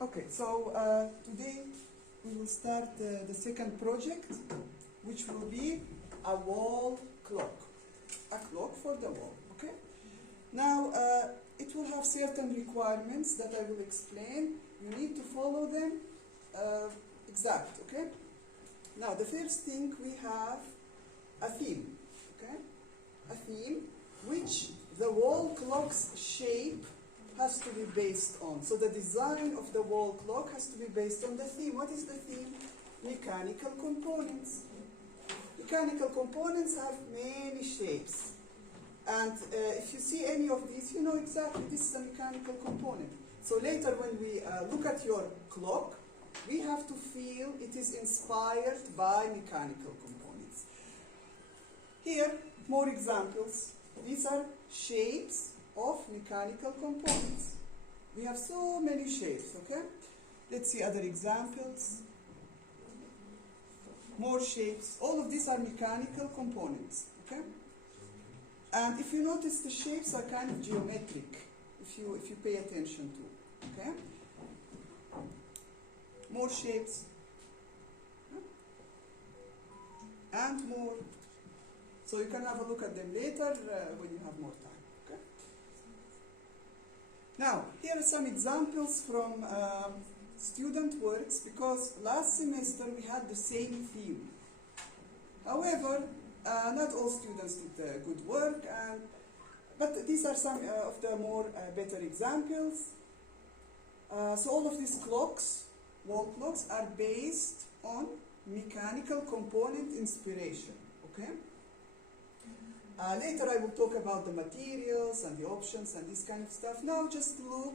Okay, so today we will start the second project, which will be a wall clock. A clock for the wall, okay? Now, it will have certain requirements that I will explain. You need to follow them exact, okay? Now, the first thing, we have a theme, okay? A theme which the wall clock's shape has to be based on. So the design of the wall clock has to be based on the theme. What is the theme? Mechanical components. Mechanical components have many shapes. And if you see any of these, you know exactly this is a mechanical component. So later when we look at your clock, we have to feel it is inspired by mechanical components. Here, more examples. These are shapes of mechanical components. We have so many shapes, okay? Let's see other examples. More shapes. All of these are mechanical components, okay? And if you notice, the shapes are kind of geometric, if you pay attention to, okay? More shapes. And more. So you can have a look at them later when you have more time. Now, here are some examples from student works, because last semester we had the same theme. However, not all students did good work, but these are some of the more better examples. So all of these clocks, wall clocks, are based on mechanical component inspiration, okay? Later I will talk about the materials and the options and this kind of stuff. Now just look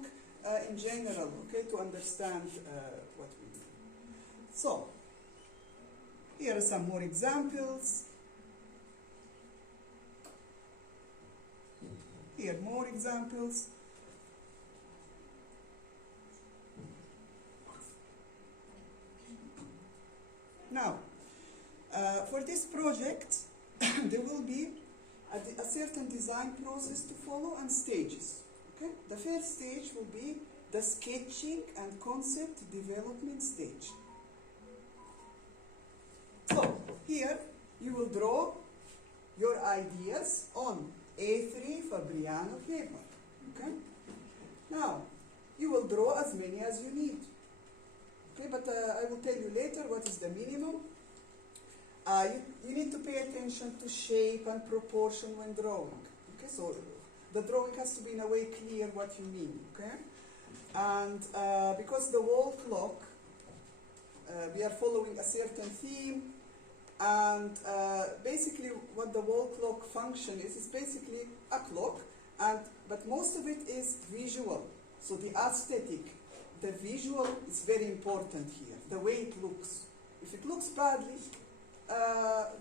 in general, okay, to understand what we do. So, here are some more examples. Here more examples. Now, for this project, there will be a certain design process to follow and stages. Okay? The first stage will be the sketching and concept development stage. So, here you will draw your ideas on A3 Fabriano paper. Okay? Now, you will draw as many as you need. Okay, but I will tell you later what is the minimum. You need to pay attention to shape and proportion when drawing. Okay, so the drawing has to be in a way clear what you mean. Okay, and because the wall clock, we are following a certain theme, and basically what the wall clock function is basically a clock, but most of it is visual. So the aesthetic, the visual is very important here. The way it looks. If it looks badly,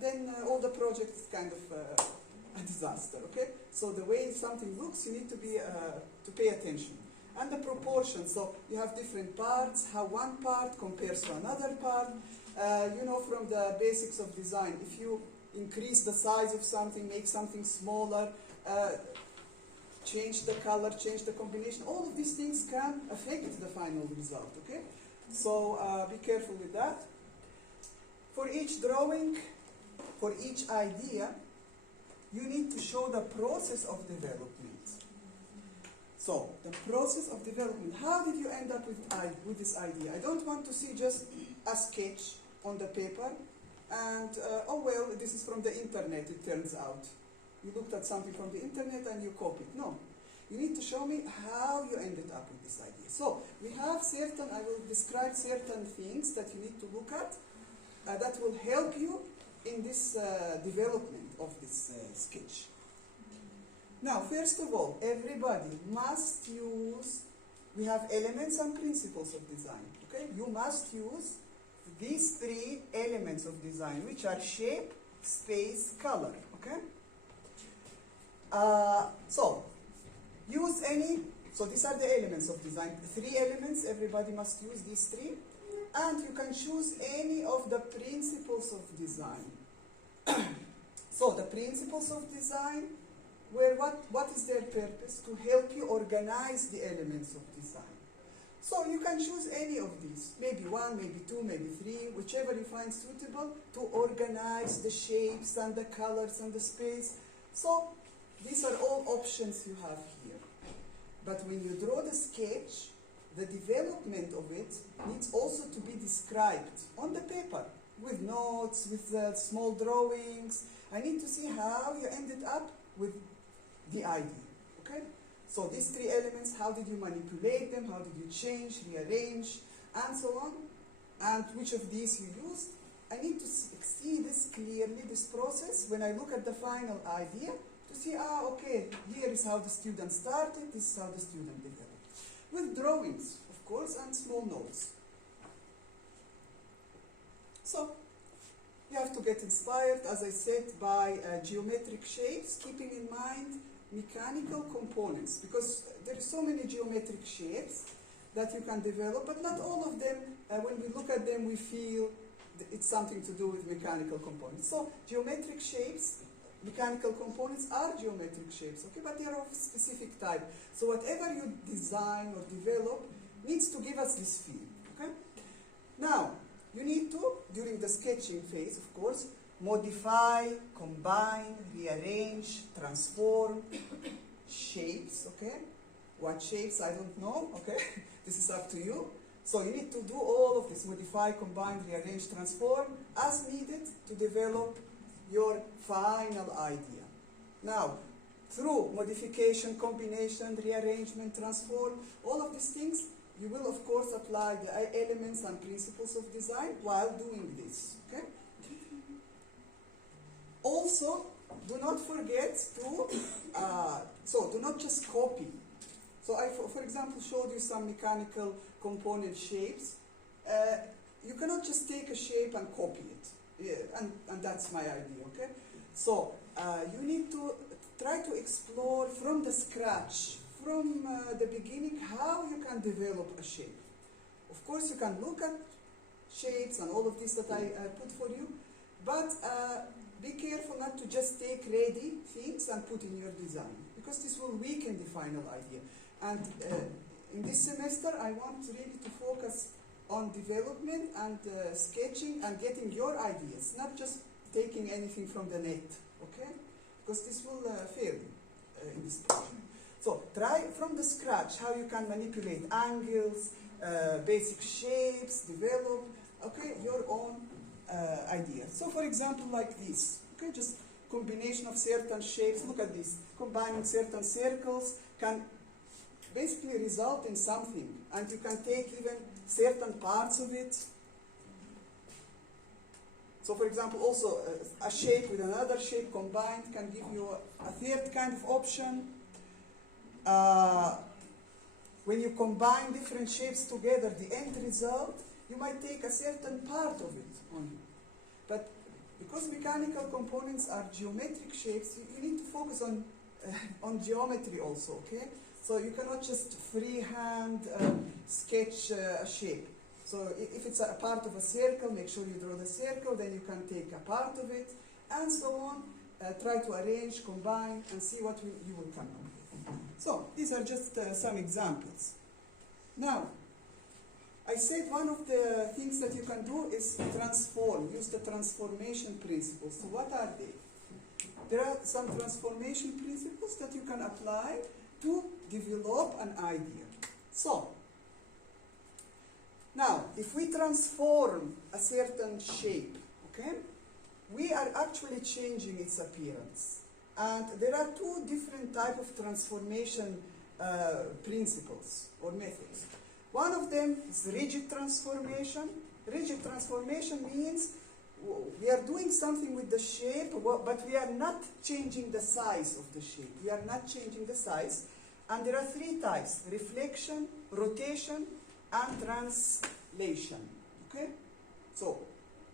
then all the project is kind of a disaster, okay? So the way something looks, you need to be to pay attention. And the proportions, so you have different parts, how one part compares to another part. You know from the basics of design, if you increase the size of something, make something smaller, change the color, change the combination, all of these things can affect the final result, okay? So be careful with that. For each drawing, for each idea, you need to show the process of development. So, the process of development. How did you end up with this idea? I don't want to see just a sketch on the paper and, oh well, this is from the internet, it turns out. You looked at something from the internet and you copied. No. You need to show me how you ended up with this idea. So, we have I will describe certain things that you need to look at. That will help you in this development of this sketch. Now, first of all, everybody must use, we have elements and principles of design, okay? You must use these three elements of design, which are shape, space, color, okay? So, use any, so these are the elements of design. 3 elements, everybody must use these 3. And you can choose any of the principles of design. So the principles of design, what is their purpose? To help you organize the elements of design. So you can choose any of these, maybe one, maybe two, maybe three, whichever you find suitable to organize the shapes and the colors and the space. So these are all options you have here. But when you draw the sketch, the development of it needs also to be described on the paper with notes, with small drawings. I need to see how you ended up with the idea, okay? So these three elements, how did you manipulate them, how did you change, rearrange, and so on, and which of these you used. I need to see this clearly, this process, when I look at the final idea, to see, okay, here is how the student started, this is how the student developed. With drawings, of course, and small notes. So, you have to get inspired, as I said, by geometric shapes, keeping in mind mechanical components, because there are so many geometric shapes that you can develop, but not all of them, when we look at them, we feel it's something to do with mechanical components. So geometric shapes, mechanical components are geometric shapes, okay, but they are of specific type. So whatever you design or develop needs to give us this feel, okay? Now, you need to, during the sketching phase, of course, modify, combine, rearrange, transform shapes, okay? What shapes, I don't know, okay? This is up to you. So you need to do all of this, modify, combine, rearrange, transform, as needed to develop your final idea. Now, through modification, combination, rearrangement, transform, all of these things, you will of course apply the elements and principles of design while doing this, okay? Also, do not forget to, do not just copy. So I, for example, showed you some mechanical component shapes. You cannot just take a shape and copy it. Yeah, and that's my idea, okay? So you need to try to explore from the scratch, from the beginning, how you can develop a shape. Of course, you can look at shapes and all of this that I put for you, but be careful not to just take ready things and put in your design, because this will weaken the final idea. And in this semester, I want really to focus on development and sketching and getting your ideas, not just taking anything from the net, okay? Because this will fail you in this project. So try from the scratch how you can manipulate angles, basic shapes, develop, okay, your own idea. So for example, like this, okay, just combination of certain shapes. Look at this, combining certain circles can basically result in something, and you can take even certain parts of it. So for example, also a shape with another shape combined can give you a third kind of option. When you combine different shapes together, the end result, you might take a certain part of it only. But because mechanical components are geometric shapes, you need to focus on geometry also, okay? So you cannot just freehand sketch a shape. So if it's a part of a circle, make sure you draw the circle, then you can take a part of it, and so on. Try to arrange, combine, and see what you will come up with. So these are just some examples. Now, I said one of the things that you can do is transform, use the transformation principles. So what are they? There are some transformation principles that you can apply to develop an idea. So, now, if we transform a certain shape, okay, we are actually changing its appearance. And there are two different types of transformation principles or methods. One of them is rigid transformation. Rigid transformation means we are doing something with the shape, but we are not changing the size of the shape. We are not changing the size. And there are three types: reflection, rotation, and translation. Okay? So,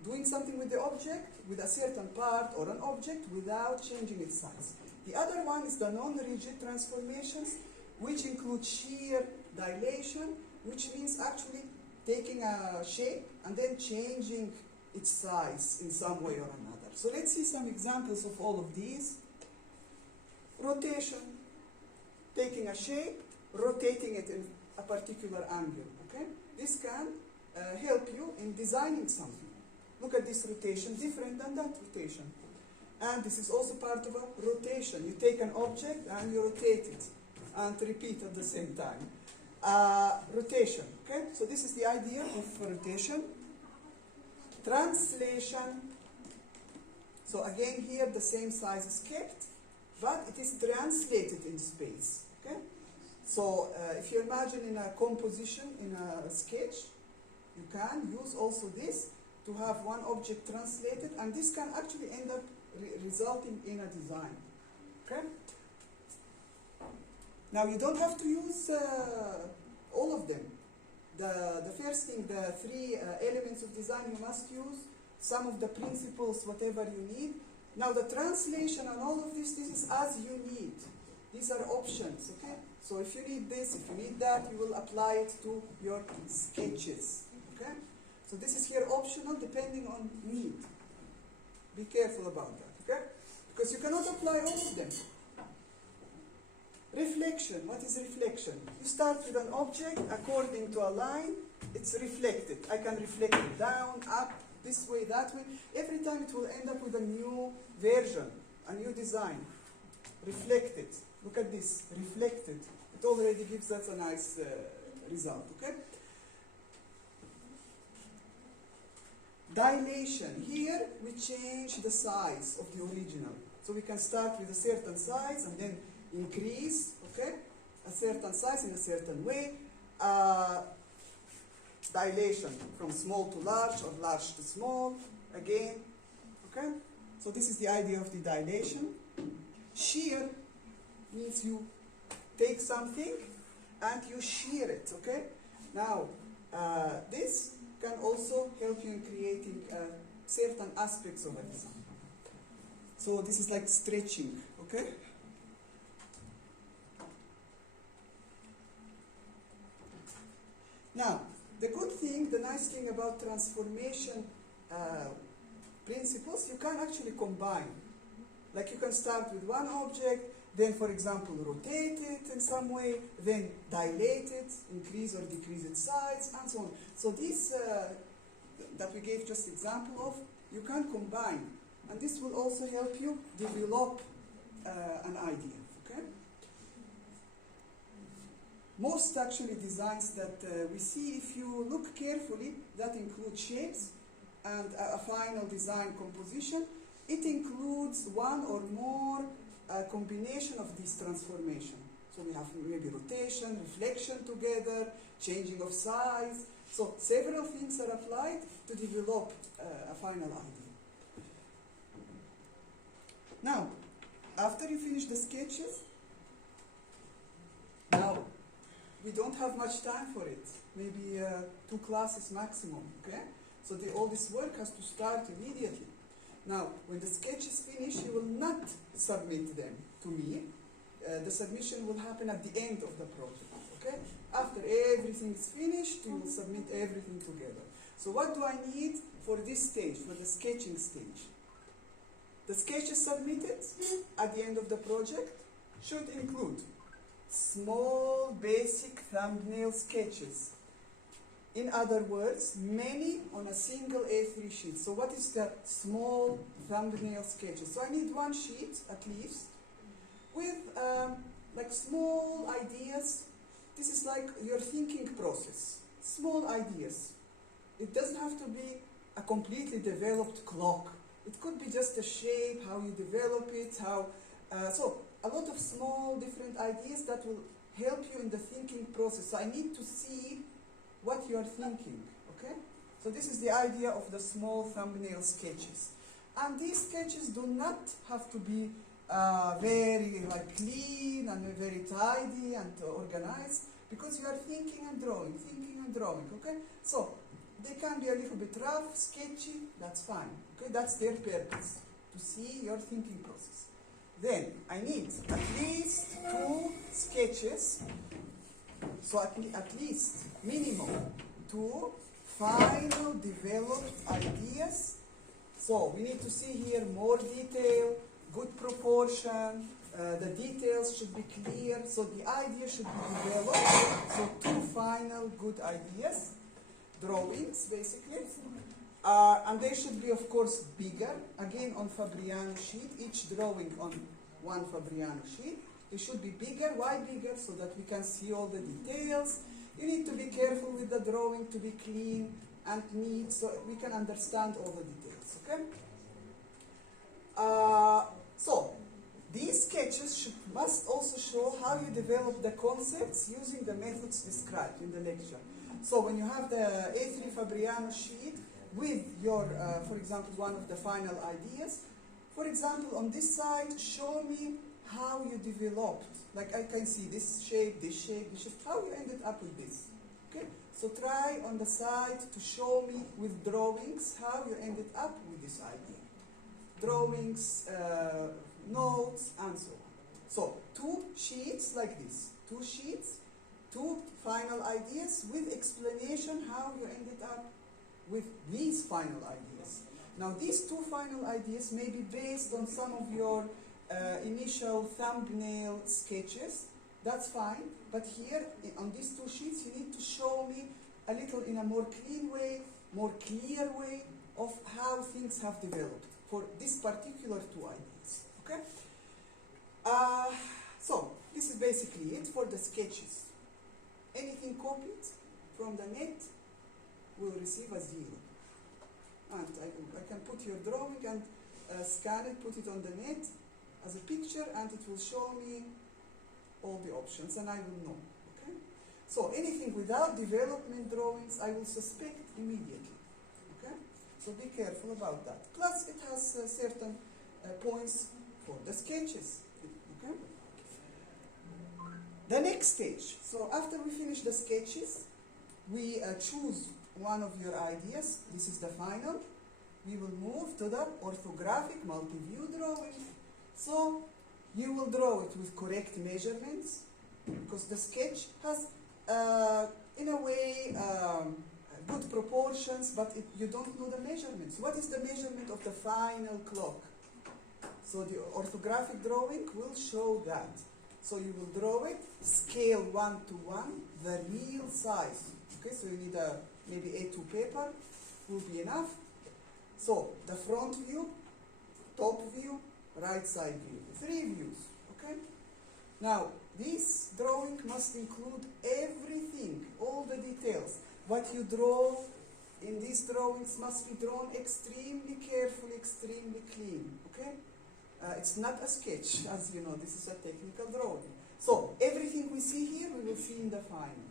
doing something with the object, with a certain part or an object without changing its size. The other one is the non-rigid transformations, which include shear dilation, which means actually taking a shape and then changing its size in some way or another. So let's see some examples of all of these. Rotation, taking a shape, rotating it in a particular angle. Okay? This can help you in designing something. Look at this rotation, different than that rotation. And this is also part of a rotation. You take an object and you rotate it and repeat at the same time. Rotation, okay? So this is the idea of rotation. Translation. So again here the same size is kept, but it is translated in space, okay? So if you imagine in a composition, in a sketch, you can use also this to have one object translated, and this can actually end up resulting in a design. Okay? Now you don't have to use all of them. The first thing, the three elements of design you must use, some of the principles, whatever you need. Now the translation and all of this is as you need. These are options, okay? So if you need this, if you need that, you will apply it to your sketches, okay? So this is here optional depending on need. Be careful about that, okay? Because you cannot apply all of them. Reflection. What is reflection? You start with an object according to a line. It's reflected. I can reflect it down, up, this way, that way. Every time it will end up with a new version, a new design. Reflected. Look at this. Reflected. It already gives us a nice result, okay? Dilation. Here we change the size of the original. So we can start with a certain size and then increase, okay? A certain size in a certain way. Dilation from small to large or large to small, again, okay? So this is the idea of the dilation. Shear means you take something and you shear it, okay? Now, this can also help you in creating certain aspects of it. So this is like stretching, okay? Now, the good thing, the nice thing about transformation principles, you can actually combine. Like you can start with one object, then for example rotate it in some way, then dilate it, increase or decrease its size, and so on. So these that we gave just example of, you can combine. And this will also help you develop an idea, okay? Most actually designs that we see, if you look carefully, that include shapes and a final design composition. It includes one or more combination of these transformation. So we have maybe rotation, reflection together, changing of size. So several things are applied to develop a final idea. Now, after you finish the sketches, now we don't have much time for it. Maybe 2 classes maximum, okay? So all this work has to start immediately. Now, when the sketch is finished, you will not submit them to me. The submission will happen at the end of the project, okay? After everything is finished, you will submit everything together. So what do I need for this stage, for the sketching stage? The sketches submitted at the end of the project should include small, basic thumbnail sketches. In other words, many on a single A3 sheet. So what is the small thumbnail sketches? So I need one sheet at least with like small ideas. This is like your thinking process. Small ideas. It doesn't have to be a completely developed clock. It could be just a shape, how you develop it, how... so a lot of small different ideas that will help you in the thinking process. So I need to see what you are thinking, okay? So this is the idea of the small thumbnail sketches. And these sketches do not have to be very like clean and very tidy and organized, because you are thinking and drawing, okay? So they can be a little bit rough, sketchy, that's fine, okay? That's their purpose, to see your thinking process. Then I need at least 2 sketches, so at least minimum 2 final developed ideas. So we need to see here more detail, good proportion, the details should be clear, so the idea should be developed. So 2 good ideas, drawings basically. And they should be, of course, bigger, again on Fabriano sheet, each drawing on one Fabriano sheet. They should be bigger. Why bigger? So that we can see all the details. You need to be careful with the drawing to be clean and neat so we can understand all the details, okay? So, these sketches must also show how you develop the concepts using the methods described in the lecture. So when you have the A3 Fabriano sheet with your, for example, one of the final ideas, for example, on this side, show me how you developed. Like I can see this shape, this shape, this shape, how you ended up with this. Okay? So try on the side to show me with drawings how you ended up with this idea. Drawings, notes, and so on. So 2 sheets like this. 2 sheets, 2 final ideas with explanation how you ended up with these final ideas. Now these 2 final ideas may be based on some of your initial thumbnail sketches. That's fine, but here on these 2 sheets you need to show me a little in a more clean way, more clear way of how things have developed for this particular 2 ideas. Okay? So this is basically it for the sketches. Anything copied from the net will receive a 0. And I can put your drawing and scan it, put it on the net as a picture, and it will show me all the options, and I will know. Okay? So anything without development drawings, I will suspect immediately. Okay? So be careful about that. Plus, it has certain points for the sketches. Okay? The next stage. So after we finish the sketches, we choose one of your ideas. This is the final. We will move to the orthographic multi-view drawing. So you will draw it with correct measurements, because the sketch has, in a way, good proportions, but you don't know the measurements. What is the measurement of the final clock? So the orthographic drawing will show that. So you will draw it, scale 1 to 1, the real size. Okay, so you need maybe A2 paper, will be enough. So the front view, top view, right side view, 3 views. Okay. Now this drawing must include everything, all the details. What you draw in these drawings must be drawn extremely carefully, extremely clean. Okay. It's not a sketch, as you know. This is a technical drawing. So everything we see here, we will see in the final.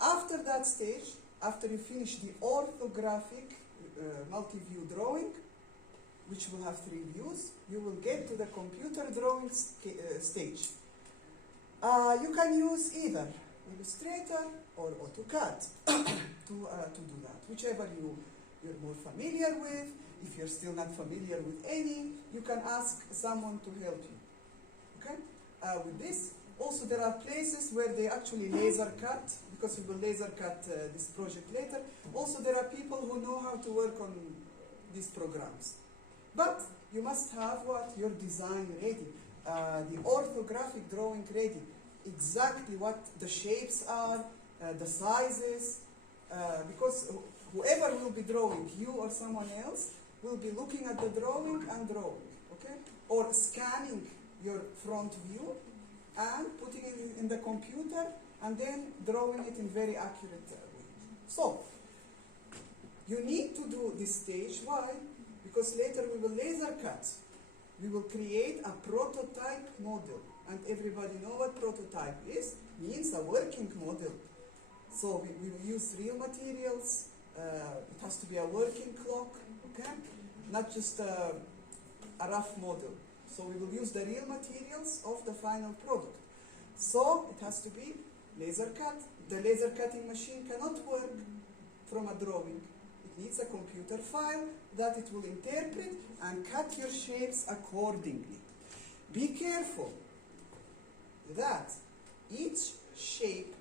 After that stage, after you finish the orthographic multi-view drawing, which will have 3 views, you will get to the computer drawing stage. You can use either Illustrator or AutoCAD to do that, whichever you're more familiar with. If you're still not familiar with any, you can ask someone to help you. Okay? With this, also there are places where they actually laser cut, because we will laser cut this project later. Also there are people who know how to work on these programs. But you must have what? Your design ready. The orthographic drawing ready. Exactly what the shapes are, the sizes, because whoever will be drawing, you or someone else, will be looking at the drawing and drawing, okay? Or scanning your front view and putting it in the computer and then drawing it in very accurate way. So, you need to do this stage. Why? Because later we will laser cut. We will create a prototype model. And everybody know what prototype is. Means a working model. So we will use real materials. It has to be a working clock, okay? Not just a rough model. So we will use the real materials of the final product. So it has to be laser cut. The laser cutting machine cannot work from a drawing. It needs a computer file that it will interpret and cut your shapes accordingly. Be careful that each shape,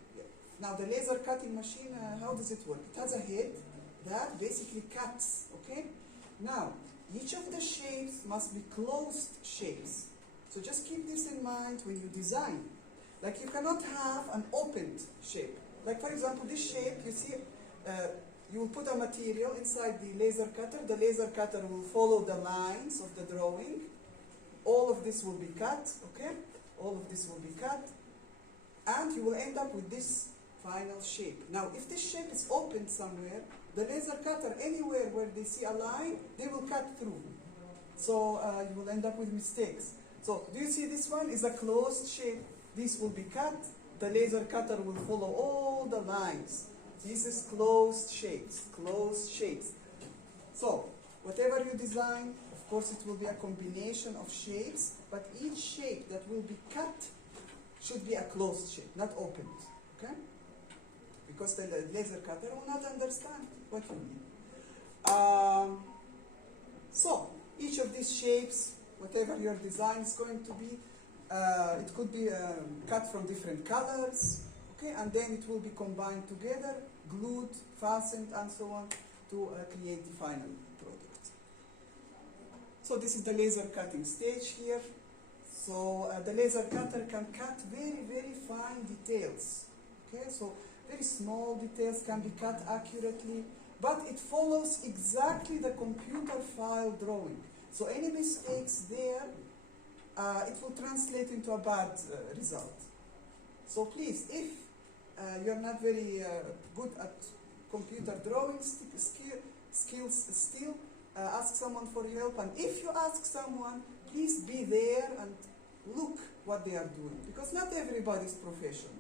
now the laser cutting machine, how does it work? It has a head that basically cuts, okay? Now, each of the shapes must be closed shapes. So just keep this in mind when you design. Like you cannot have an opened shape. Like for example, this shape, you see, you will put a material inside the laser cutter. The laser cutter will follow the lines of the drawing. All of this will be cut, okay? All of this will be cut. And you will end up with this final shape. Now, if this shape is opened somewhere, the laser cutter, anywhere where they see a line, they will cut through. So you will end up with mistakes. So do you see this one is a closed shape? This will be cut. The laser cutter will follow all the lines. This is closed shapes, closed shapes. So whatever you design, of course it will be a combination of shapes, but each shape that will be cut should be a closed shape, not opened, okay? Because the laser cutter will not understand what you mean. So each of these shapes, whatever your design is going to be, it could be cut from different colors, okay, and then it will be combined together, glued, fastened, and so on, to create the final product. So this is the laser cutting stage here. So the laser cutter can cut very, very fine details, okay, so very small details can be cut accurately, but it follows exactly the computer file drawing. So any mistakes there, it will translate into a bad result. So please, if you're not very good at computer drawing skills still, ask someone for help. And if you ask someone, please be there and look what they are doing, because not everybody is professional.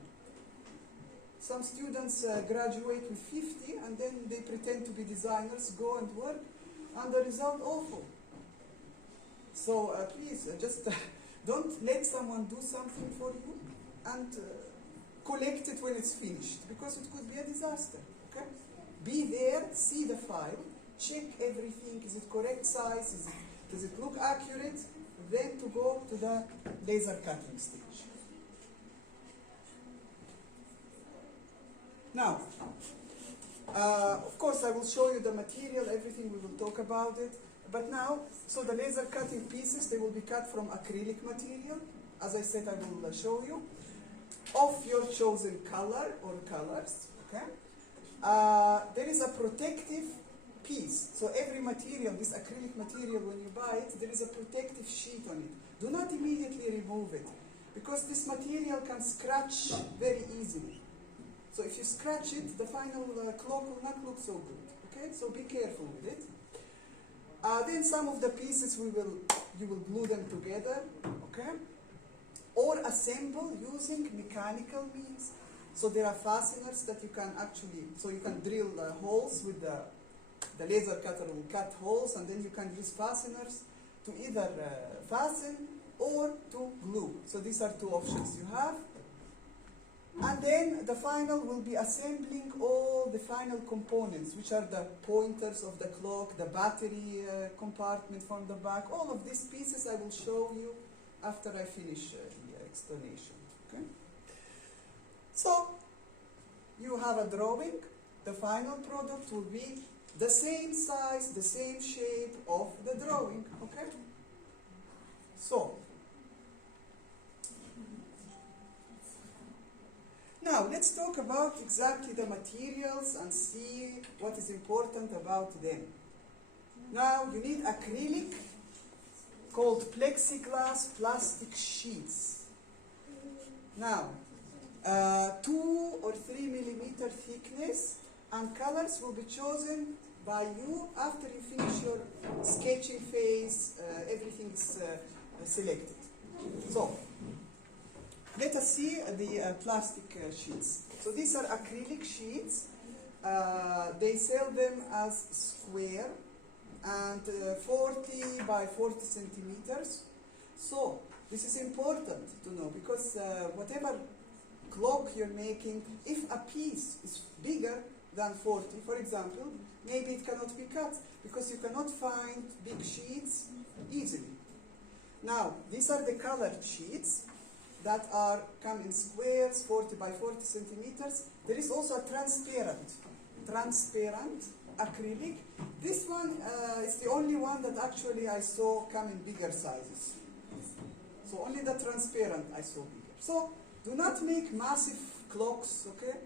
Some students graduate with 50 and then they pretend to be designers, go and work, and the result awful. So please, just don't let someone do something for you and collect it when it's finished, because it could be a disaster, okay? Be there, see the file, check everything, is it correct size, does it look accurate, then to go to the laser cutting stage. Now, of course I will show you the material, everything, we will talk about it. But now, so the laser cutting pieces, they will be cut from acrylic material. As I said, I will show you. Of your chosen color or colors, okay? There is a protective piece. So every material, this acrylic material, when you buy it, there is a protective sheet on it. Do not immediately remove it, because this material can scratch very easily. So if you scratch it, the final clock will not look so good, okay? So be careful with it. Then some of the pieces you will glue them together, okay? Or assemble using mechanical means. So there are fasteners that you can actually, so you can drill holes with the laser cutter will cut holes, and then you can use fasteners to either fasten or to glue. So these are two options you have. And then the final will be assembling all the final components, which are the pointers of the clock, the battery compartment from the back. All of these pieces I will show you after I finish the explanation. Okay? So you have a drawing. The final product will be the same size, the same shape of the drawing. Okay? So now, let's talk about exactly the materials and see what is important about them. Now, you need acrylic called plexiglass plastic sheets. Now, 2 or 3 millimeter thickness, and colors will be chosen by you after you finish your sketching phase, everything is selected. So, let us see the plastic sheets. So these are acrylic sheets. They sell them as square and 40 by 40 centimeters. So this is important to know, because whatever clock you're making, if a piece is bigger than 40, for example, maybe it cannot be cut because you cannot find big sheets easily. Now, these are the colored sheets that come in squares, 40 by 40 centimeters. There is also a transparent acrylic. This one is the only one that actually I saw come in bigger sizes. So only the transparent I saw bigger. So Do not make massive clocks, okay?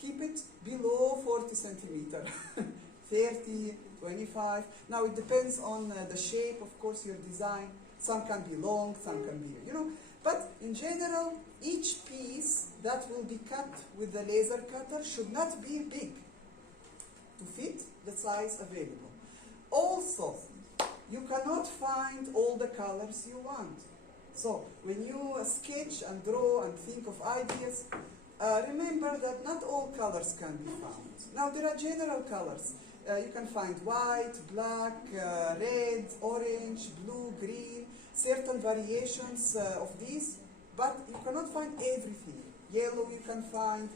Keep it below 40 centimeter, 30, 25. Now it depends on the shape, of course, your design. Some can be long, some can be, But in general, each piece that will be cut with the laser cutter should not be big to fit the size available. Also, you cannot find all the colors you want. So when you sketch and draw and think of ideas, remember that not all colors can be found. Now there are general colors. You can find white, black, red, orange, blue, green, certain variations of these, but you cannot find everything. Yellow you can find,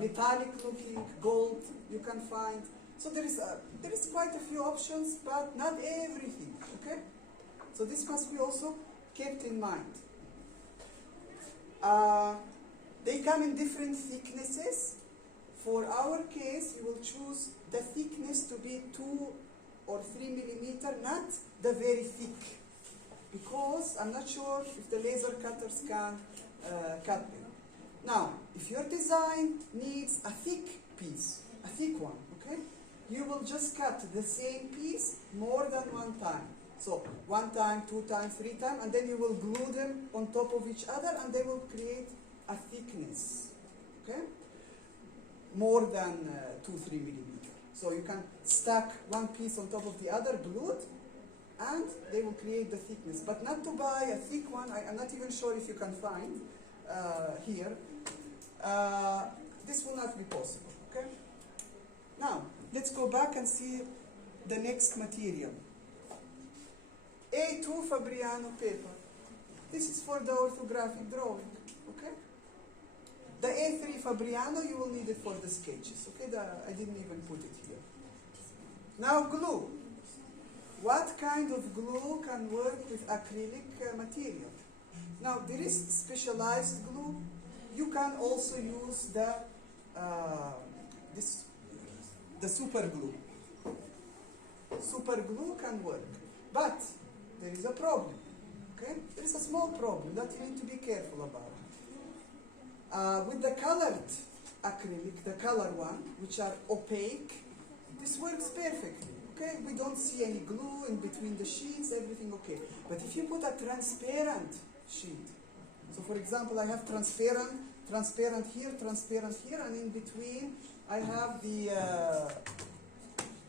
metallic looking, gold you can find. So there is quite a few options, but not everything, okay? So this must be also kept in mind. They come in different thicknesses. For our case, you will choose the thickness to be 2 or 3 millimeter, not the very thick, because I'm not sure if the laser cutters can cut them. Now, if your design needs a thick piece, a thick one, okay, you will just cut the same piece more than one time. So 1 time, 2 times, 3 times, and then you will glue them on top of each other, and they will create a thickness, okay? More than 2-3 millimeter. So you can stack one piece on top of the other, glued, and they will create the thickness. But not to buy a thick one. I'm not even sure if you can find here. This will not be possible. Okay. Now let's go back and see the next material. A2 Fabriano paper. This is for the orthographic drawing. Okay. The A3 Fabriano, you will need it for the sketches, okay? I didn't even put it here. Now glue. What kind of glue can work with acrylic material? Now there is specialized glue. You can also use the super glue. Super glue can work, but there is a problem, okay? There is a small problem that you need to be careful about. With the colored acrylic, the color one, which are opaque, this works perfectly, okay? We don't see any glue in between the sheets, everything okay. But if you put a transparent sheet, so for example, I have transparent here, and in between I have the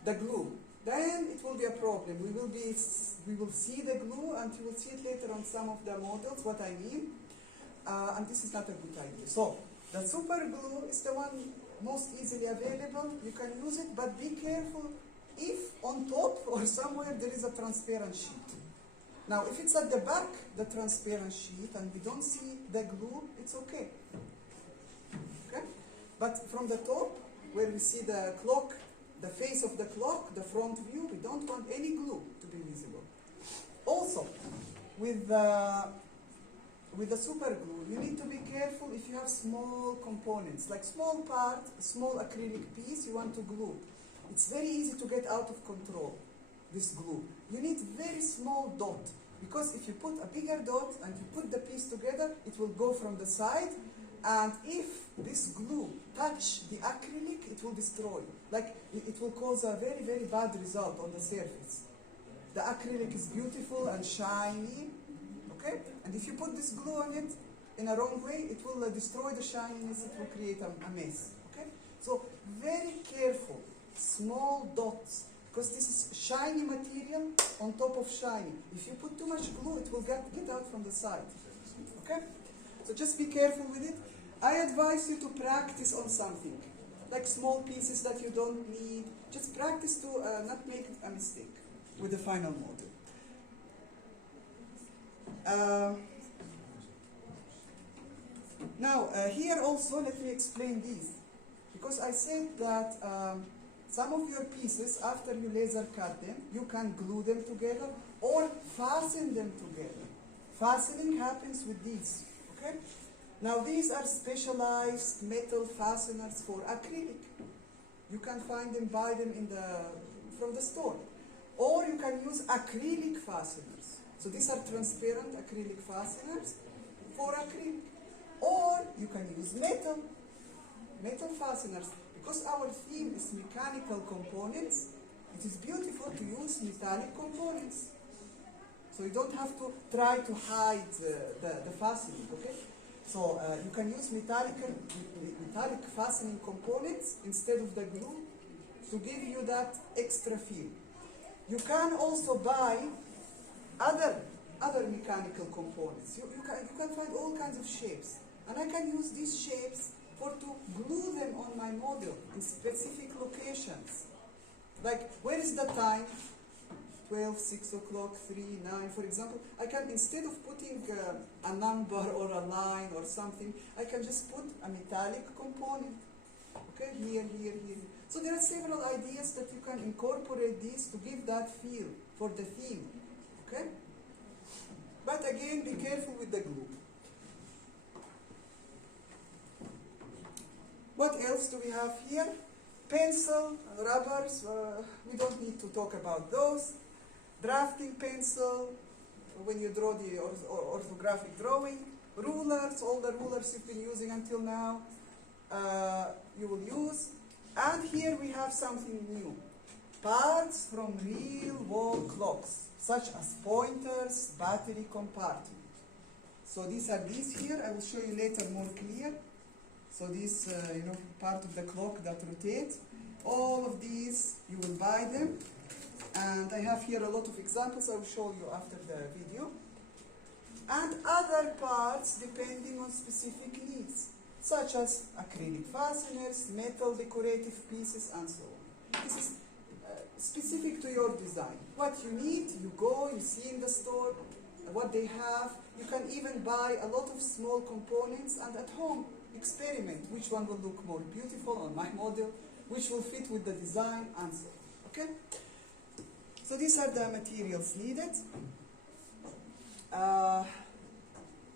glue, then it will be a problem. We will see the glue, and you will see it later on some of the models, what I mean. And this is not a good idea. So the super glue is the one most easily available. You can use it, but be careful if on top or somewhere there is a transparent sheet. Now, if it's at the back, the transparent sheet, and we don't see the glue, it's okay. Okay? But from the top, where we see the clock, the face of the clock, the front view, we don't want any glue to be visible. Also, with the super glue, you need to be careful if you have small components, like small part, small acrylic piece you want to glue. It's very easy to get out of control, this glue. You need very small dot, because if you put a bigger dot and you put the piece together, it will go from the side, and if this glue touch the acrylic, it will destroy. Like, it will cause a very, very bad result on the surface. The acrylic is beautiful and shiny, okay? And if you put this glue on it in a wrong way, it will destroy the shininess, it will create a mess, okay? So very careful, small dots, because this is shiny material on top of shiny. If you put too much glue, it will get out from the side, okay? So just be careful with it. I advise you to practice on something, like small pieces that you don't need. Just practice to not make a mistake with the final model. Now, here also, let me explain this. Because I said that some of your pieces, after you laser cut them, you can glue them together or fasten them together. Fastening happens with these, okay? Now, these are specialized metal fasteners for acrylic. You can find them, buy them from the store. Or you can use acrylic fasteners. So these are transparent acrylic fasteners for acrylic. Or you can use metal fasteners. Because our theme is mechanical components, it is beautiful to use metallic components. So you don't have to try to hide the fastening, okay? So you can use metallic fastening components instead of the glue to give you that extra feel. You can also buy other mechanical components. You can find all kinds of shapes. And I can use these shapes to glue them on my model in specific locations. Like, where is the time? 12, 6 o'clock, 3, 9, for example. I can, instead of putting a number or a line or something, I can just put a metallic component. Okay, here, here, here. So there are several ideas that you can incorporate these to give that feel for the theme. Okay? But again, be careful with the glue. What else do we have here? Pencil, rubbers, we don't need to talk about those. Drafting pencil, when you draw the orthographic drawing. Rulers, all the rulers you've been using until now, you will use. And here we have something new. Parts from real wall clocks, such as pointers, battery compartment. So these are these here. I will show you later more clear. So this, part of the clock that rotates. All of these, you will buy them. And I have here a lot of examples I will show you after the video. And other parts depending on specific needs, such as acrylic fasteners, metal decorative pieces, and so on. This is specific to your design. What you need, you go, you see in the store what they have. You can even buy a lot of small components and at home experiment which one will look more beautiful on my model, which will fit with the design, and so on. Okay? So these are the materials needed.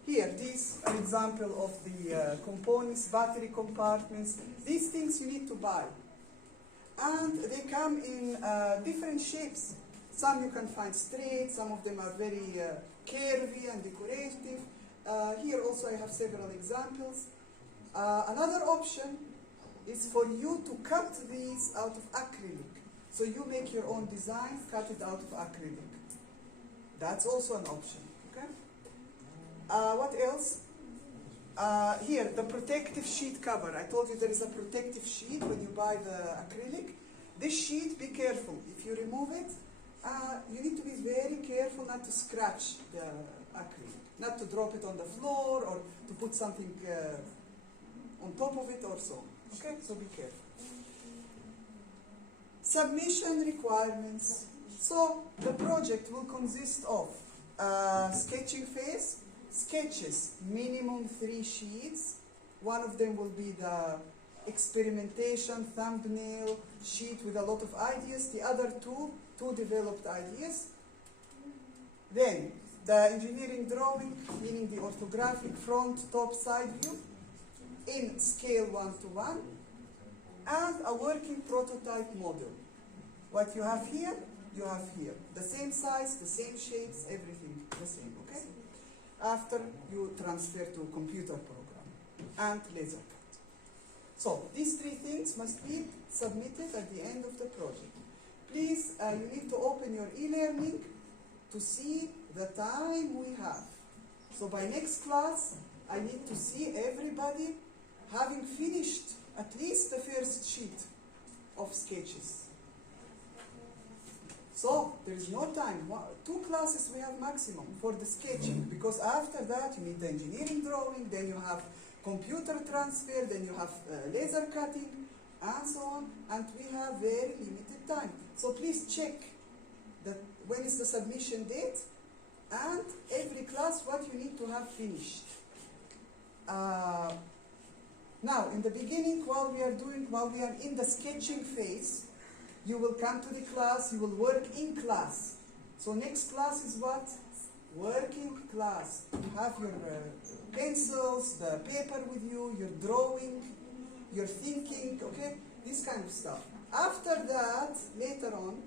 Here, these are example of the components, battery compartments. These things you need to buy. And they come in different shapes. Some you can find straight, some of them are very curvy and decorative. Here also I have several examples. Another option is for you to cut these out of acrylic. So you make your own design, cut it out of acrylic. That's also an option. Okay? What else? Here, the protective sheet cover. I told you there is a protective sheet when you buy the acrylic. This sheet, be careful. If you remove it, you need to be very careful not to scratch the acrylic, not to drop it on the floor or to put something on top of it or so. Okay, so be careful. Submission requirements. So the project will consist of sketching phase, sketches, minimum 3 sheets. One of them will be the experimentation thumbnail sheet with a lot of ideas. The other two developed ideas. Then the engineering drawing, meaning the orthographic front, top, side view in scale 1:1, and a working prototype model. What you have here, you have here. The same size, the same shapes, everything the same, okay? After you transfer to a computer program and laser cut. So these 3 things must be submitted at the end of the project. Please, you need to open your e-learning to see the time we have. So by next class, I need to see everybody having finished at least the first sheet of sketches. So there is no time. 2 classes we have maximum for the sketching, because after that you need the engineering drawing, then you have computer transfer, then you have laser cutting, and so on, and we have very limited time. So please check when is the submission date, and every class what you need to have finished. Now, in the beginning, while we are in the sketching phase, you will come to the class, you will work in class. So next class is what? Working class. You have your pencils, the paper with you, your drawing, your thinking, okay? This kind of stuff. After that, later on,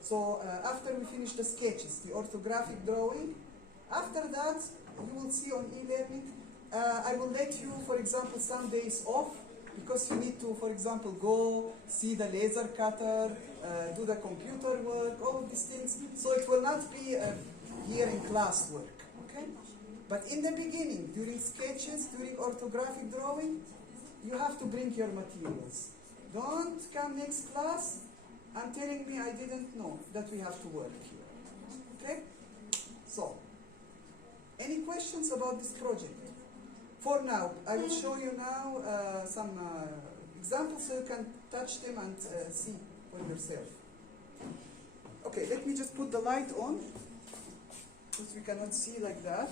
so after we finish the sketches, the orthographic drawing, after that, you will see on e-learning, I will let you, for example, some days off because you need to, for example, go see the laser cutter, do the computer work, all of these things. So it will not be here in class work, okay? But in the beginning, during sketches, during orthographic drawing, you have to bring your materials. Don't come next class and telling me I didn't know that we have to work here, okay? So, any questions about this project? For now, I will show you now some examples so you can touch them and see for yourself. Okay, let me just put the light on because we cannot see like that.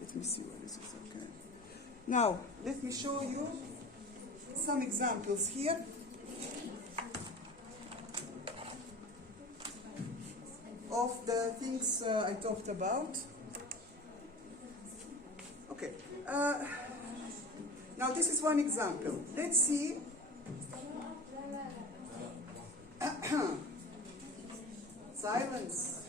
Let me see what this is, okay. Now, let me show you some examples here. Of the things I talked about. Okay. Now this is one example. Let's see. Silence.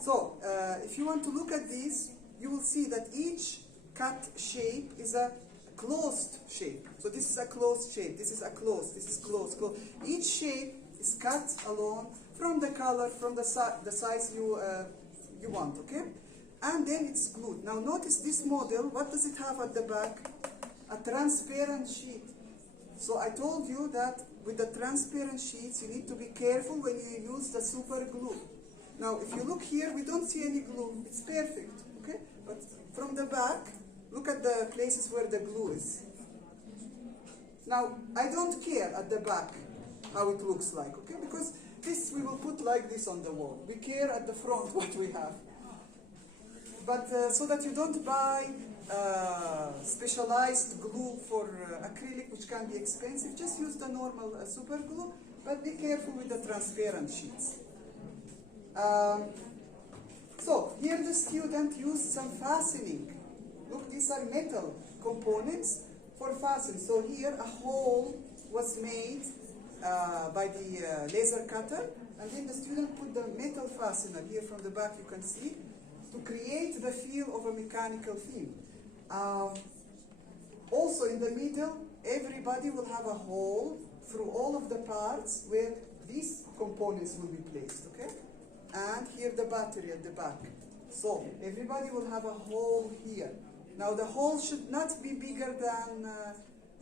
So, if you want to look at these, you will see that each cut shape is a closed shape. So this is a closed shape, this is a closed, this is closed, closed. Each shape is cut alone from the color, from the size you want, okay? And then it's glued. Now notice this model, what does it have at the back? A transparent sheet. So I told you that with the transparent sheets, you need to be careful when you use the super glue. Now if you look here, we don't see any glue. It's perfect, okay? But from the back, look at the places where the glue is. Now, I don't care at the back how it looks like, okay? Because this we will put like this on the wall. We care at the front what we have. But so that you don't buy specialized glue for acrylic, which can be expensive, just use the normal super glue, but be careful with the transparent sheets. So, here the student used some fastening. Look, these are metal components for fastening. So here a hole was made by the laser cutter, and then the student put the metal fastener here from the back, you can see, to create the feel of a mechanical theme. Also in the middle, everybody will have a hole through all of the parts where these components will be placed, okay? And here the battery at the back. So everybody will have a hole here. Now the hole should not be bigger than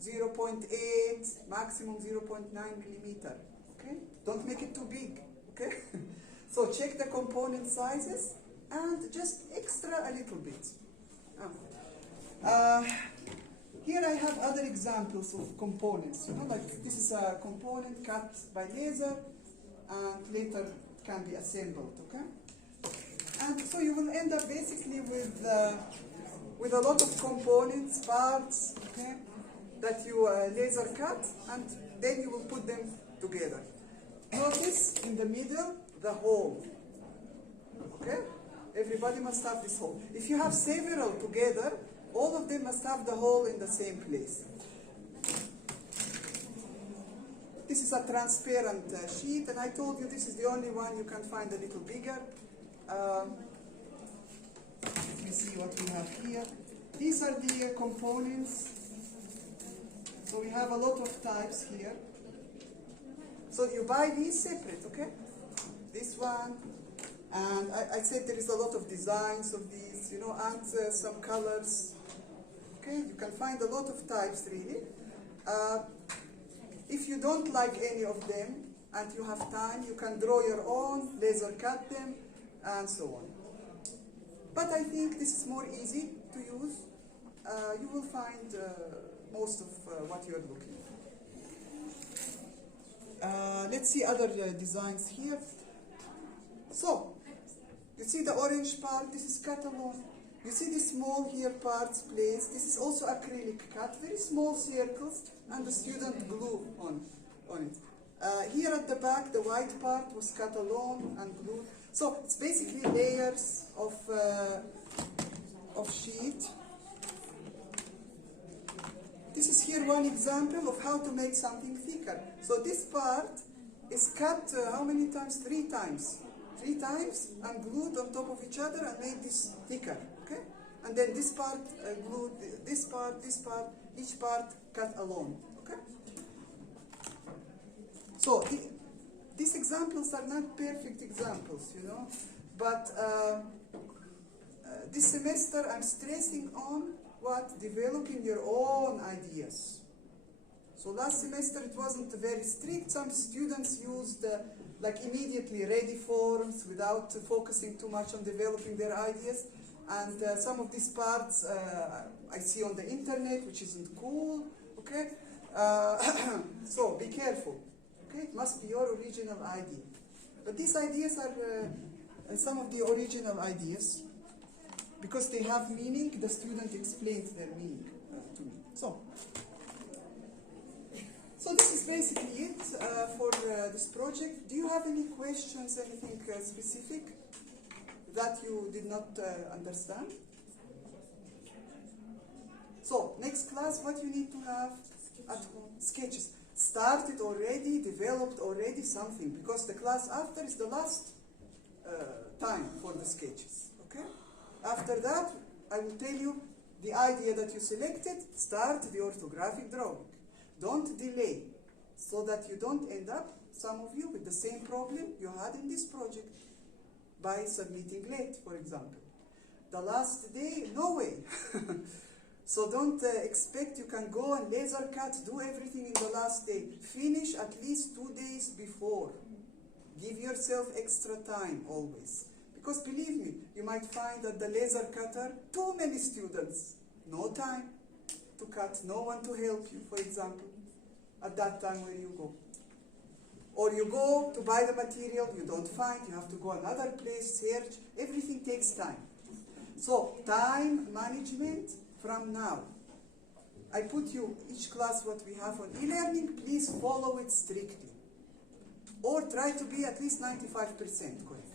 0.8, maximum 0.9 millimeter, okay? Don't make it too big, okay? So check the component sizes and just extra a little bit. Here I have other examples of components, you know, like this is a component cut by laser and later can be assembled, okay? And so you will end up basically with a lot of components, parts, okay, that you laser cut, and then you will put them together. Notice in the middle, the hole, okay? Everybody must have this hole. If you have several together, all of them must have the hole in the same place. This is a transparent sheet, and I told you this is the only one you can find a little bigger. Let me see what we have here. These are the components. So we have a lot of types here. So you buy these separate, okay? This one, and I said there is a lot of designs of these, you know, and some colors. Okay, you can find a lot of types really. If you don't like any of them and you have time, you can draw your own, laser cut them, and so on. But I think this is more easy to use. You will find most of what you are looking for. Let's see other designs here. So, you see the orange part, this is cut alone. You see the small here parts placed. This is also acrylic cut, very small circles, and the student glue on it. Here at the back, the white part was cut alone and glued. So it's basically layers of sheet. This is here one example of how to make something thicker. So this part is cut how many times? 3 times. 3 times and glued on top of each other and made this thicker. Okay? and then this part glued, this part, each part cut alone. Okay? So these examples are not perfect examples, you know, but this semester I'm stressing on what? Developing your own ideas. So last semester it wasn't very strict. Some students used like immediately ready forms without focusing too much on developing their ideas. And some of these parts I see on the internet, which isn't cool. Okay, so be careful. Okay, it must be your original idea. But these ideas are some of the original ideas because they have meaning. The student explains their meaning to me. So this is basically it for this project. Do you have any questions, anything specific that you did not understand? So next class, what you need to have at home? Sketches. Started already, developed already something, because the class after is the last time for the sketches. Okay? After that, I will tell you the idea that you selected, start the orthographic drawing. Don't delay, so that you don't end up, some of you, with the same problem you had in this project by submitting late, for example. The last day, no way. So don't expect you can go and laser cut, do everything in the last day. Finish at least 2 days before. Give yourself extra time always. Because believe me, you might find that the laser cutter, too many students, no time to cut, no one to help you, for example, at that time where you go. Or you go to buy the material, you don't find, you have to go another place, search, everything takes time. So, time management from now. I put you each class what we have on e-learning, please follow it strictly. Or try to be at least 95% correct.